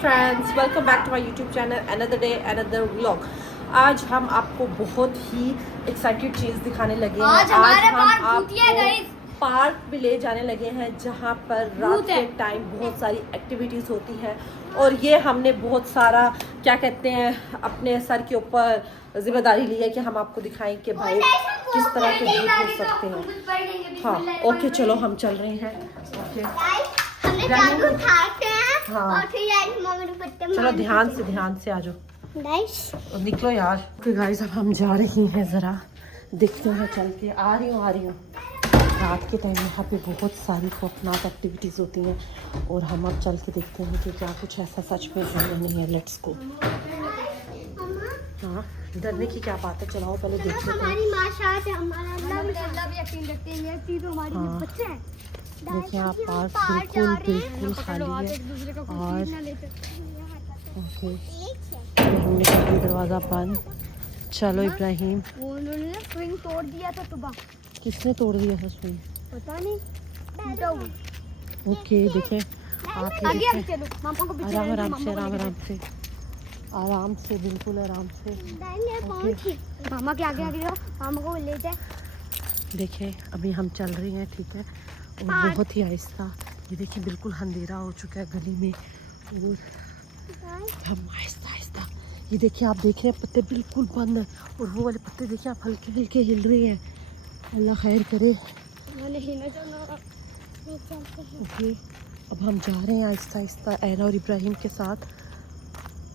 Friends, welcome back to my YouTube channel. Another day another vlog. आज हम आपको बहुत ही एक्साइटेड चीज़ दिखाने लगे हैं। आज हम आपको पार्क में ले जाने लगे हैं जहां पर रात के टाइम बहुत सारी एक्टिविटीज़ होती हैं। और ये हमने बहुत सारा क्या कहते हैं अपने सर के ऊपर जिम्मेदारी ली है कि हम आपको दिखाएं कि भाई किस तरह के भूत हो सकते हैं। हाँ ओके, चलो हम चल रहे हैं। ओके हाँ चलो ध्यान से आ जाओ, निकलो यार। ओके गाइस, अब हम जा रही हैं, ज़रा देखते हैं चल के। आ रही हूँ। रात के टाइम यहाँ पे बहुत सारी खौफनाक एक्टिविटीज़ होती हैं और हम अब चल के देखते हैं कि क्या कुछ ऐसा सच में है या नहीं है। Let's go. हाँ, डरने की क्या बात है, चलाओ पहले देखते हैं। देखिए आप पार्क बिल्कुल खाली है। और ओके, हमने कर दरवाज़ा बंद। चलो इब्राहिम, उन्होंने स्विंग तोड़ दिया था सुबह। किसने तोड़ दिया था स्विंग? पता नहीं, टूटा हुआ। ओके देखें आप, आगे चलो, मामा को पीछे आराम से बिल्कुल आराम से। मामा के आगे जाओ, मामा को ले जाए। देखें अभी हम चल रही हैं, ठीक है, और बहुत ही आहिस्ता। ये देखिए बिल्कुल अंधेरा हो चुका है गली में और हम आहिस्ता। ये देखिए आप देख रहे हैं पत्ते बिल्कुल बंद हैं और वो वाले पत्ते देखिए आप हल्के हल्के हिल रहे हैं। अल्लाह खैर करे। ओके, अब हम जा रहे हैं आहिस्ता। ऐना और इब्राहिम के साथ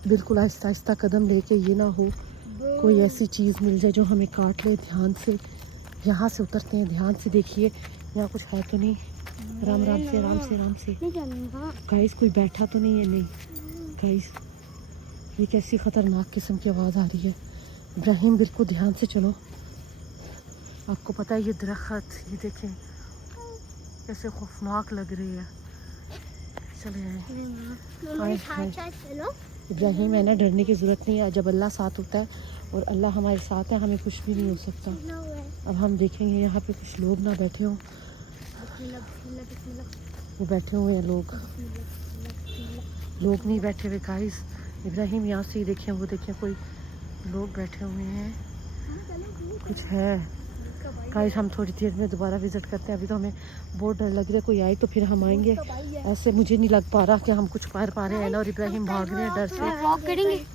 बिल्कुल आहिस्ता कदम लेके, ये ना हो कोई ऐसी चीज़ मिल जाए जो हमें काट ले। ध्यान से यहाँ से उतरते हैं, ध्यान से देखिए यहाँ कुछ है तो नहीं। आराम से गाइस, कोई बैठा तो नहीं है? नहीं गाइस, ये कैसी ख़तरनाक किस्म की आवाज़ आ रही है। इब्राहिम बिल्कुल ध्यान से चलो। आपको पता है ये दरख्त, ये देखें कैसे खौफनाक लग रही है। चलो इब्राहिम, है ना, डरने की ज़रूरत नहीं है। जब अल्लाह साथ होता है और अल्लाह हमारे साथ है, हमें कुछ भी नहीं हो सकता। अब हम देखेंगे यहाँ पे कुछ लोग ना बैठे हों। वो बैठे हुए हैं लोग नहीं बैठे हुए गाइस। इब्राहिम यहाँ से ही देखें, वो देखें कोई लोग बैठे हुए हैं, कुछ है गाइस। हम थोड़ी देर में दोबारा विजिट करते हैं। अभी तो हमें बहुत डर लग रहा है, कोई आए तो फिर हम आएंगे। ऐसे मुझे नहीं लग पा रहा कि हम कुछ कर पा रहे हैं। और इब्राहिम भाग रहे हैं डर से। वॉक करेंगे?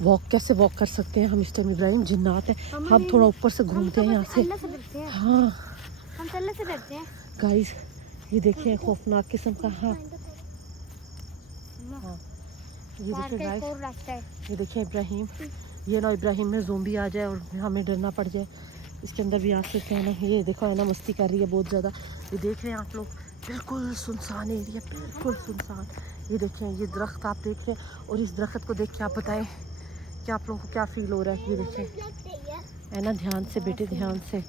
वॉक कैसे वॉक कर सकते हैं हम इस टाइम? इब्राहिम जिन्नात है। हम थोड़ा ऊपर से घूमते हैं यहाँ से। हाँ हम चलने से डरते हैं गाइस, ये देखिए खौफनाक किस्म का। हाँ ये देखिए गाइस, ये देखिए इब्राहिम, ये ना इब्राहिम में ज़ोंबी आ जाए और हमें डरना पड़ जाए। इसके अंदर भी आ सकते हैं ना। ये देखो है ना, मस्ती कर रही है बहुत ज़्यादा। ये देख रहे हैं आप लोग, बिल्कुल सुनसान एरिया, बिल्कुल सुनसान। ये देखें, ये दरख्त आप देख रहे हैं और इस दरख्त को देख के आप बताएं कि आप लोगों को क्या फील हो रहा है। ये देखें है ना, ध्यान से बेटे, ध्यान से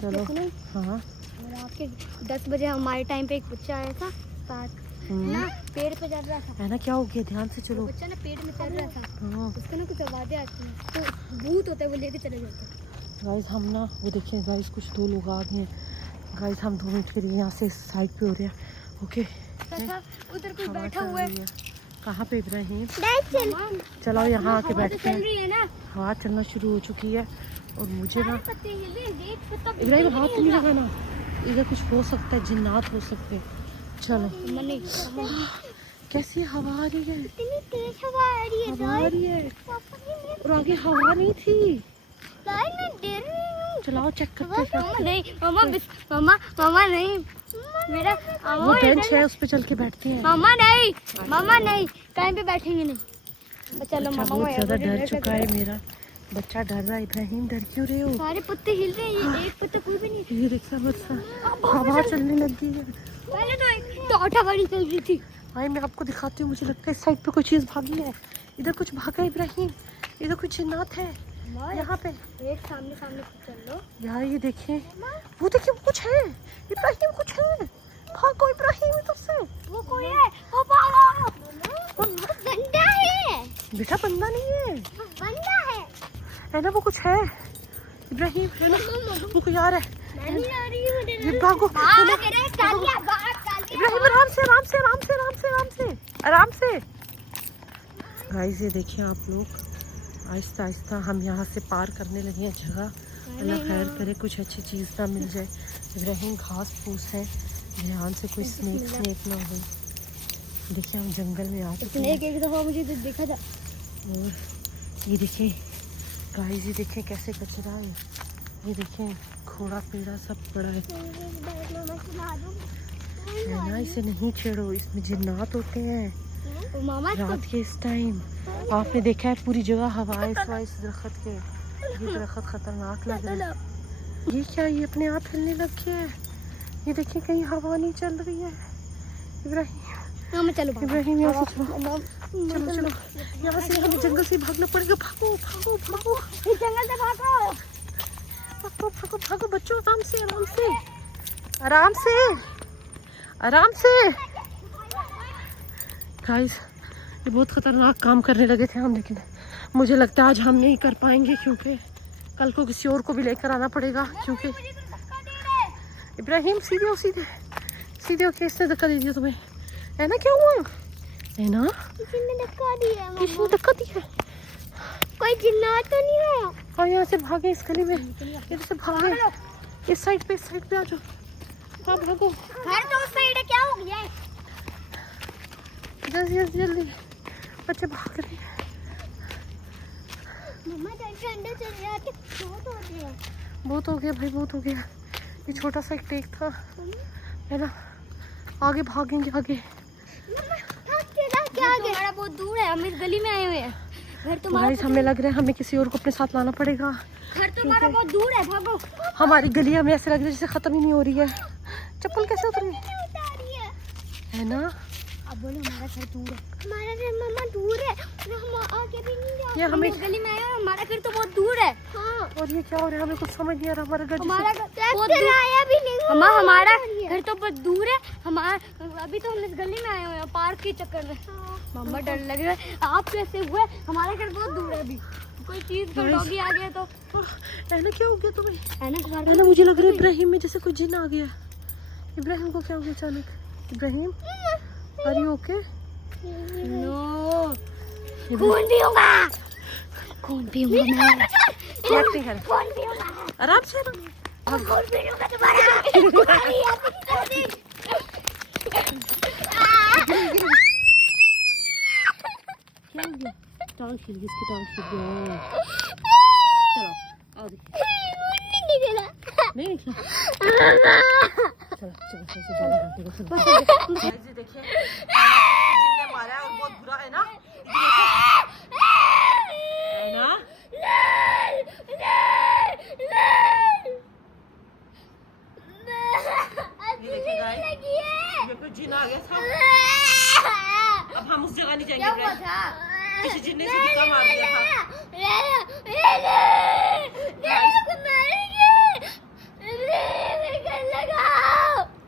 चलो। हाँ, 10 बजे हमारे टाइम पे एक बच्चा आया था पार्क ना, पेड़ पे चढ़ रहा था। है ना, क्या हो गया? ध्यान से चलो। बच्चा ना पेड़ में चढ़ रहा था, उसका ना कुछ आवाजें आती हैं, तो भूत होता है, वो लेके चले जाते हैं। गाइस हम ना, वो देखें गाइस, कुछ 2 लोग आ गए हैं। गाइस हम 2 मिनट के लिए यहाँ से साइड पे हो रहे हैं। ओके, उधर कोई बैठा हुआ है। कहाँ पे इब्राहिम? चलो यहाँ आके बैठते हैं। हवा चलना शुरू हो चुकी है और मुझे ना, इब्राहिम हाथ नहीं लगाना, इधर कुछ हो सकता है, जिन्नात हो सकते हैं। चलो, कैसी हवा आ रही है, इतनी तेज हवा आ रही है और आगे हवा नहीं थी। मैं डर रही हूँ। चलाओ, चेक करते हैं। मामा नहीं, मेरा वो बेंच है, उस पे चल के बैठते हैं। मामा नहीं, कहीं पे बैठेंगे नहीं। चलो मामा, बहुत ज़्यादा डर चुका है मेरा बच्चा। डर रहा है। इब्राहिम डर क्यों रहे हो? सारे पत्ते हिल रहे हैं, एक पत्ता कोई भी नहीं। ये रिक्शा हवा चलने लगी है। पहले तो ऑटो गाड़ी चल रही थी। भाई मैं आपको दिखाती हूँ, मुझे लगता है इस साइड पे कोई चीज़ भागी है। इधर कुछ भागा है इब्राहिम, इधर कुछ जिन्नात है यहाँ पे। एक सामने चल लो यार, ये देखें, वो देखिए, वो कुछ है इब्राहिम, कुछ है। भागो इब्राहिम इधर से। वो कोई है, वो भागो। बंदा है बेटा, बंदा नहीं है, बंदा है ना, वो कुछ है इब्राहिम, है ना, वो कोई आ रहा है। मैं नहीं आ रही हूँ। भागो, इब्राहिम आराम से आराम से आराम से आराम से आराम से आराम से। गाइस ये देखिए आप लोग, आहिस्ता आहिस्ता हम यहाँ से पार करने लगे हैं जगह। अल्लाह खैर करे कुछ अच्छी चीज़ ना मिल जाए। इब्राहिम घास फूस है, ध्यान से कोई स्नेक ना हो। देखिए हम जंगल में आ चुके हैं। एक दफ़ा मुझे देखा था। और ये देखिए गाइस, ये देखिए कैसे कचरा है। ये देखिए घोड़ा पीड़ा सब पड़ा है ना। इसे नहीं छेड़ो, इसमें जिन्नात होते हैं मामा रात के इस टाइम। आपने देखा है पूरी जगह हवाएं इस दरख्त के। ये दरख्त खतरनाक लग रहा है। ये क्या, ये अपने आप हिलने लग गया है। ये देखिए कहीं हवा नहीं चल रही है। इब्राहिम चलो इब्राहिम यहाँ से चलो चलो चलो, यहाँ से हमें जंगल से भागना पड़ेगा। भागो भागो भागो जंगल से भागो भागो भागो भागो बच्चों, आराम से आराम से आराम से आराम से। गाइस ये बहुत खतरनाक काम करने लगे थे हम, लेकिन मुझे लगता है आज हम नहीं कर पाएंगे, क्योंकि कल को किसी और को भी लेकर आना पड़ेगा। क्योंकि इब्राहिम सीधे हो सीधे सीधे हो। किसने धक्का दे दिया तुम्हें? है ना, क्या हुआ है ना? किसी ने धक्का दिया। किसने धक्का दिया? कोई जिन्नात तो नहीं है? और यहाँ से भागे इस गली में, इधर से भागे इस साइड पे आ जाओ। हाँ भागो, घर तो उस साइड है, क्या हो गया है? जल्दी जल्दी जल्दी, बच्चे भाग रहे हैं। मम्मा जल्दी अंदर चले जाते, बहुत हो गया। बहुत हो गया भाई, बहुत हो गया। ये छोटा सा एक टेक था, है ना। आगे भागेंगे आगे। क्या आगे? हमारा बहुत दूर है, हम इस गली में आए हुए हैं। घर तुम्हारा गाइस हमें लग रहा है हमें किसी और को अपने साथ लाना पड़ेगा। घर तुम्हारा बहुत दूर है, भागो। हमारी गली हमें ऐसे लग रहा है जैसे खत्म ही नहीं हो रही है। चप्पल कैसे उतरी है ना? अब बोलो हमारा घर दूर है। हमारा घर मम्मा दूर है, हम आगे भी नहीं जा। ये हमें गली में आए हैं, हमारा घर तो बहुत दूर है। हाँ। और ये क्या हो रहा है, हमें कुछ समझ नहीं आ रहा। हमारा घर हमारा घर बहुत दूर आया भी नहीं। हमारा घर तो बहुत दूर है। अभी तो हम इस गली में आए हुए हैं पार्क के चक्कर में। मम्मा डर लग रहा है, आप कैसे हुए? हमारा घर बहुत दूर है, अभी कोई चीज का डॉगी आ गया तो। ऐना क्या हो गया तुम्हें? ऐना मुझे लग रहा है इब्राहिम में जैसे कोई जिन आ गया। इब्राहिम को क्या हो गया अचानक? Ibrahim are you okay? No, खून पीऊंगा, खून पीऊंगा मैं। खून पीऊंगा, आराम से खून पीऊंगा तुम्हारा। क्या हो गया? टांग खिल गई, इसकी टांग खिल गई। चलो आओ देखिए। नहीं निकला। नहीं निकला? चलो चलो चलो चलो। देखिए जिनने मारा है और बहुत बुरा है ना। है ना? ये देखिए गाइस, ये कोई जिन आ गया था। अब हम उस जगह नहीं जाएंगे। किसी जिन ने इसे धक्का मार दिया था।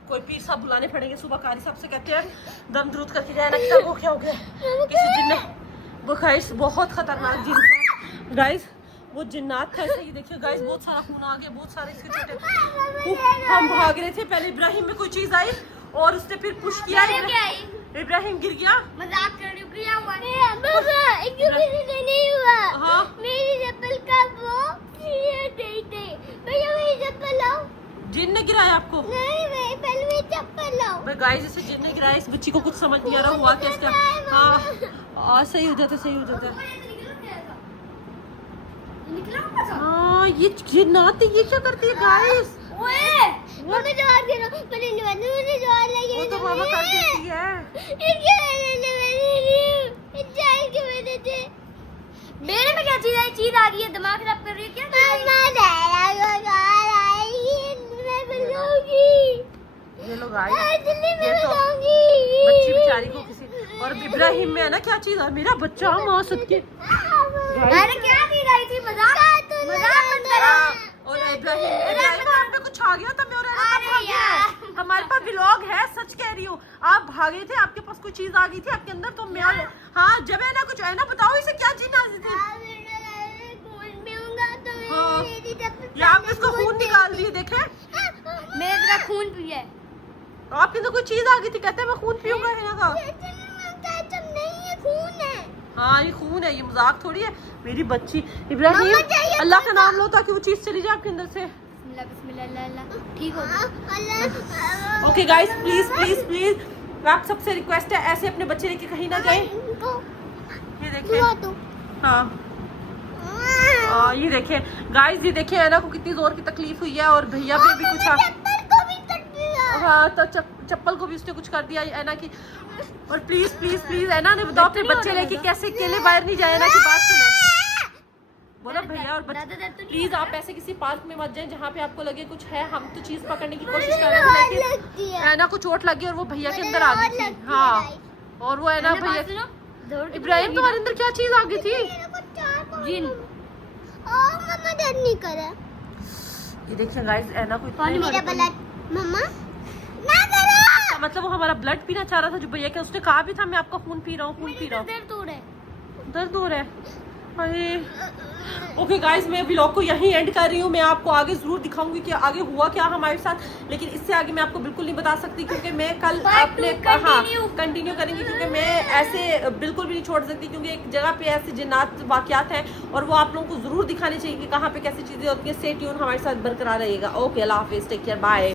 कोई पीर साहब बुलाने पड़ेंगे। सुबह कारी साहब से कहते हैं दम दुरूद करके जाए ना। क्या वो क्या हो गया? किसी जिन ने, वो गाइस बहुत खतरनाक जिन था। गाइस वो जिन्नात था। ये देखिए गाइस, बहुत सारा खून आ गया, बहुत सारे इसके छोटे। हम भाग रहे थे, पहले इब्राहिम में कोई चीज आई और उसने फिर पुश किया। इब्राहिम गिर गया। मजाक कर रही हूँ, क्या हुआ? नहीं हुआ। हाँ मेरी चप्पल का वो भैया मेरी चप्पल लाओ। जिन ने गिराया आपको? नहीं, मैं पहले मेरी चप्पल लाओ। भाई गाइस जैसे जिन ने गिराया, इस बच्ची को कुछ समझ नहीं आ रहा हुआ कैसे। हाँ सही हो जाता, सही हो जाता। हाँ ये जिन्नात ये क्या करती है गाइस? मुझे जोर दे दो, मुझे जोर लगी। वो तो मामा कर देती है। मेरे में क्या चीज आई? चीज आ गई है, दिमाग खराब कर रही है क्या? ये लोग आई, ये तो बच्ची बेचारी को किसी। और इब्राहिम में है ना क्या चीज है? मेरा बच्चा माँ सदके। अरे क्या चीज आई थी? मजाक मत करो। और इब्राहिम पे कुछ आ गया था। हमारे पास व्लॉग है, सच कह रही हूँ। आप भागे थे, आपके पास कोई चीज आ गई थी आपके अंदर, तो मैं हाँ जब है ना कुछ है ना, बताओ इसे क्या चीज आ गई थी? हाँ। या आप इसको खून निकाल दिए, देखे मेरा खून पिया है। आपके अंदर कोई चीज आ गई थी, कहते हैं मैं खून पीऊंगा हिना का। केचप नहीं है, खून है। हाँ ये खून है, ये मजाक थोड़ी है। मेरी बच्ची इब्राहिम, अल्लाह का नाम लो ताकि वो चीज चली जाए आपके अंदर से। बिस्मिल्लाह, ठीक हो गया। Okay guys, please please please आप सबसे रिक्वेस्ट है, ऐसे अपने बच्चे लेके कहीं ना जाए। ये देखिए, हाँ ये देखिए गाइस, ये देखिए ऐना को कितनी जोर की तकलीफ हुई है और भैया पे भी कुछ हाँ तो चप्पल को भी उसने कुछ कर दिया ऐना की। और प्लीज प्लीज प्लीज ऐना ने बताओ अपने बच्चे लेके कैसे अकेले बाहर नहीं जाए, ऐना की बात सुने। बोला भैया और बच्चे प्लीज आप ऐसे किसी पार्क में मत जाएं जहाँ पे आपको लगे कुछ है। हम तो चीज पकड़ने की कोशिश कर रहे थे लेकिन ऐना को चोट लगी और वो भैया के अंदर आ गई थी। हाँ और वो ऐना भैया, इब्राहिम तुम्हारे अंदर क्या चीज आ गई थी? जिन। मम्मा डर नहीं करे। ये देखिए गाइस ऐना को पानी मेरा ब्लड मम्मा ना करो। मतलब वो हमारा ब्लड पीना चाह रहा था जो भैया के, उसने कहा भी था मैं आपका खून पी रहा हूँ, खून पी रहा हूँ। दर्द हो रहा है। ओके गाइस, मैं व्लॉग को यहीं एंड कर रही हूँ। मैं आपको आगे जरूर दिखाऊंगी कि आगे हुआ क्या हमारे साथ, लेकिन इससे आगे मैं आपको बिल्कुल नहीं बता सकती क्योंकि मैं कल अपने कंटिन्यू करेंगी क्योंकि मैं ऐसे बिल्कुल भी नहीं छोड़ सकती क्योंकि एक जगह पे ऐसे जिन्नात वाकयात हैं और वो आप लोगों को जरूर दिखाने चाहिए कि कहाँ पे कैसी चीजें होती हैं। स्टे ट्यून, हमारे साथ बरकरार रहेगा। ओके, अल्लाह हाफिज, टेक केयर, बाय।